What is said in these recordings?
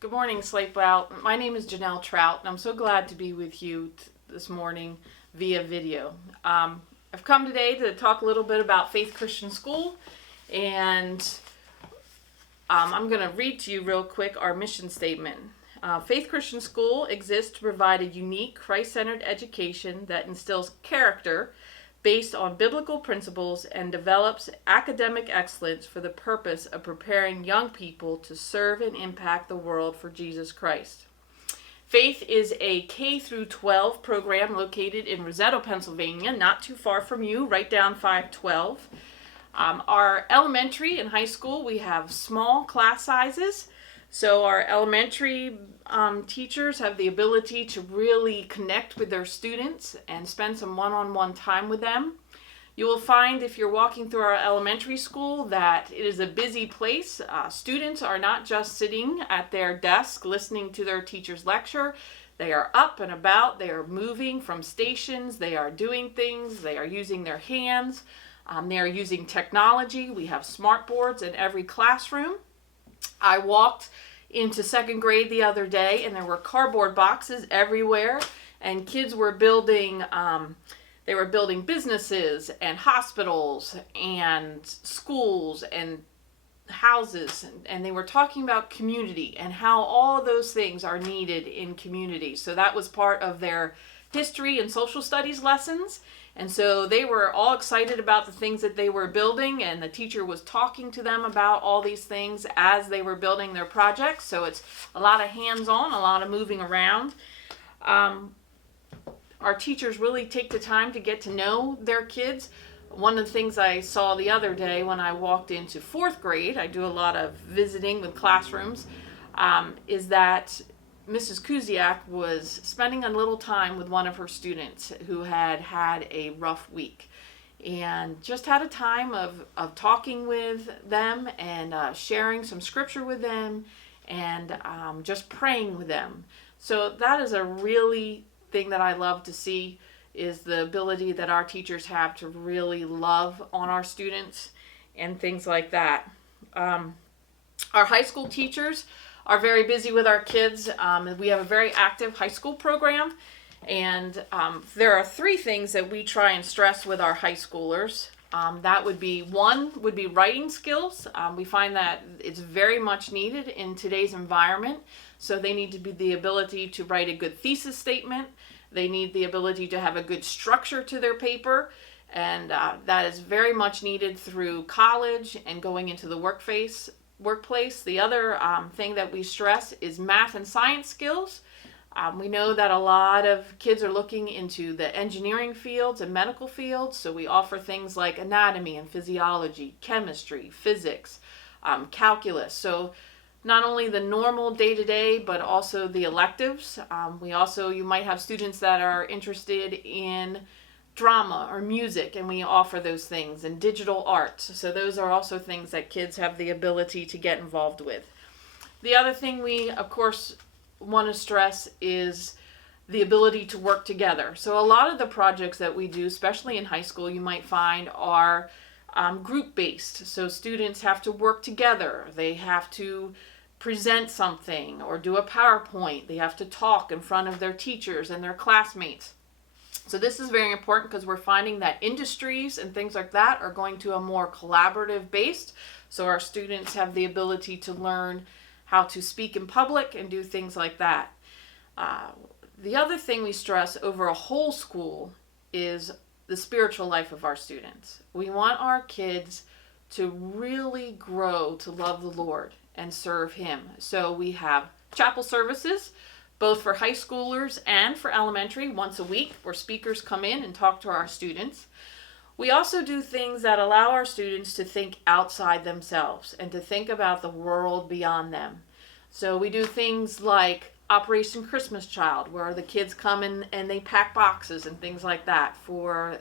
Good morning, Slate. My name is Janelle Trout, and I'm so glad to be with you this morning via video. I've come today to talk a little bit about Faith Christian School, and I'm going to read to you real quick our mission statement. Faith Christian School exists to provide a unique, Christ-centered education that instills character based on biblical principles and develops academic excellence for the purpose of preparing young people to serve and impact the world for Jesus Christ. Faith is a K through 12 program located in Rosetto, Pennsylvania, not too far from you, right down 512. Our elementary and high school, we have small class sizes. So our elementary teachers have the ability to really connect with their students and spend some one-on-one time with them. You will find if you're walking through our elementary school that it is a busy place. Students are not just sitting at their desk listening to their teacher's lecture. They are up and about. They are moving from stations. They are doing things. They are using their hands. They are using technology. We have smart boards in every classroom. I walked into second grade the other day, and there were cardboard boxes everywhere, and kids were building businesses and hospitals and schools and houses, and they were talking about community and how all those things are needed in community. So that was part of their history and social studies lessons. And so they were all excited about the things that they were building, and the teacher was talking to them about all these things as they were building their projects. So it's a lot of hands-on, a lot of moving around. Our teachers really take the time to get to know their kids. One of the things I saw the other day when I walked into fourth grade, I do a lot of visiting with classrooms, is that Mrs. Kuziak was spending a little time with one of her students who had had a rough week, and just had a time of talking with them and sharing some scripture with them and just praying with them. So that is a really thing that I love to see, is the ability that our teachers have to really love on our students and things like that. Our high school teachers are very busy with our kids. We have a very active high school program, and there are three things that we try and stress with our high schoolers. That would be writing skills. We find that it's very much needed in today's environment. So they need to be the ability to write a good thesis statement. They need the ability to have a good structure to their paper, and that is very much needed through college and going into the workplace. The other thing that we stress is math and science skills. We know that a lot of kids are looking into the engineering fields and medical fields, so we offer things like anatomy and physiology, chemistry, physics, calculus. So not only the normal day-to-day, but also the electives. You might have students that are interested in drama or music, and we offer those things, and digital arts. So those are also things that kids have the ability to get involved with. The other thing we, of course, want to stress is the ability to work together. So a lot of the projects that we do, especially in high school, you might find are group-based. So students have to work together. They have to present something or do a PowerPoint. They have to talk in front of their teachers and their classmates. So this is very important because we're finding that industries and things like that are going to a more collaborative based. So our students have the ability to learn how to speak in public and do things like that. The other thing we stress over a whole school is the spiritual life of our students. We want our kids to really grow to love the Lord and serve Him. So we have chapel services, both for high schoolers and for elementary, once a week, where speakers come in and talk to our students. We also do things that allow our students to think outside themselves and to think about the world beyond them. So we do things like Operation Christmas Child, where the kids come in and they pack boxes and things like that for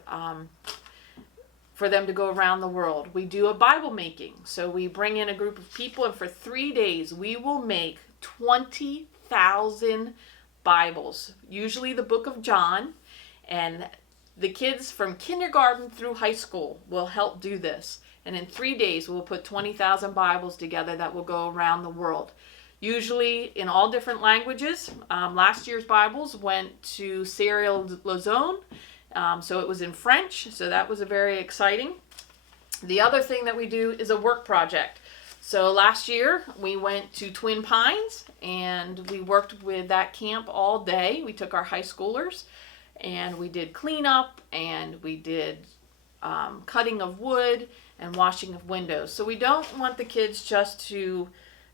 them to go around the world. We do a Bible making. So we bring in a group of people, and for 3 days we will make 20,000 Bibles, usually the book of John, and the kids from kindergarten through high school will help do this. And in 3 days, we'll put 20,000 Bibles together that will go around the world. usually in all different languages. Last year's Bibles went to Sierra Leone, so it was in French, so that was very exciting. The other thing that we do is a work project. So last year we went to Twin Pines and we worked with that camp all day. We took our high schoolers and we did cleanup and we did cutting of wood and washing of windows. So we don't want the kids just to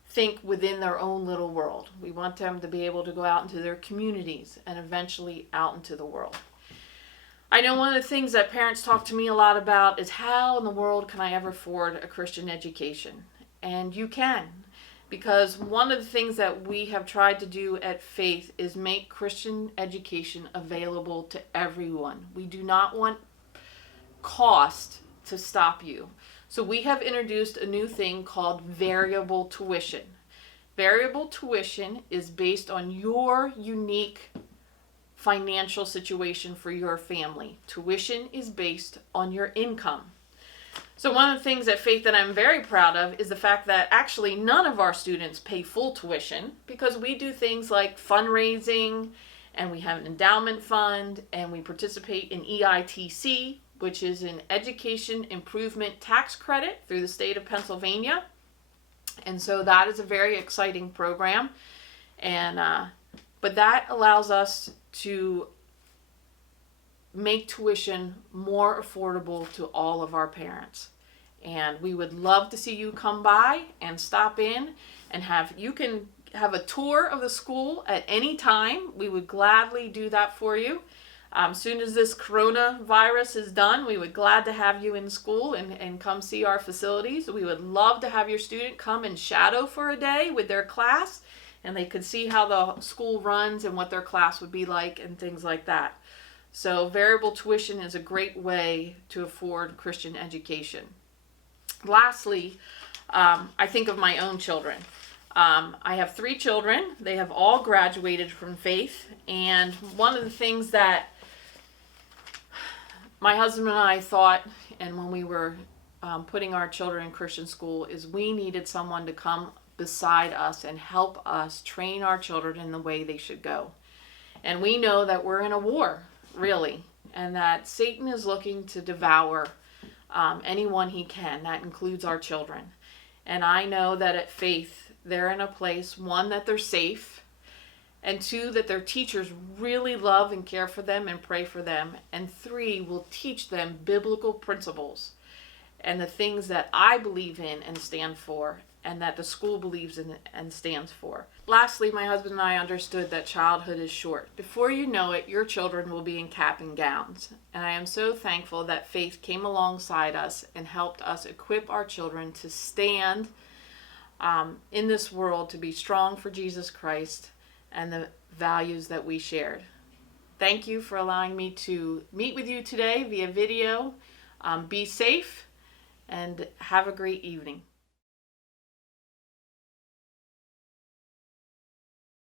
think within their own little world. We want them to be able to go out into their communities and eventually out into the world. I know one of the things that parents talk to me a lot about is how in the world can I ever afford a Christian education? And you can, because one of the things that we have tried to do at Faith is make Christian education available to everyone. We do not want cost to stop you. So we have introduced a new thing called variable tuition. Variable tuition is based on your unique financial situation for your family. Tuition is based on your income. So one of the things at Faith that I'm very proud of is the fact that actually none of our students pay full tuition, because we do things like fundraising, and we have an endowment fund, and we participate in EITC, which is an Education Improvement Tax Credit through the state of Pennsylvania. And so that is a very exciting program. And but that allows us to make tuition more affordable to all of our parents. And we would love to see you come by and stop in and you can have a tour of the school at any time. We would gladly do that for you. As soon as this coronavirus is done, we would glad to have you in school and come see our facilities. We would love to have your student come and shadow for a day with their class, and they could see how the school runs and what their class would be like and things like that. So variable tuition is a great way to afford Christian education. Lastly, I think of my own children. I have 3 children. They have all graduated from Faith, and one of the things that my husband and I thought, and when we were putting our children in Christian school, is we needed someone to come beside us and help us train our children in the way they should go. And we know that we're in a war, really, and that Satan is looking to devour anyone he can. That includes our children. And I know that at Faith, they're in a place, 1, that they're safe, and 2, that their teachers really love and care for them and pray for them, and 3, will teach them biblical principles and the things that I believe in and stand for, and that the school believes in and stands for. Lastly, my husband and I understood that childhood is short. Before you know it, your children will be in cap and gowns. And I am so thankful that Faith came alongside us and helped us equip our children to stand in this world, to be strong for Jesus Christ and the values that we shared. Thank you for allowing me to meet with you today via video. Be safe and have a great evening.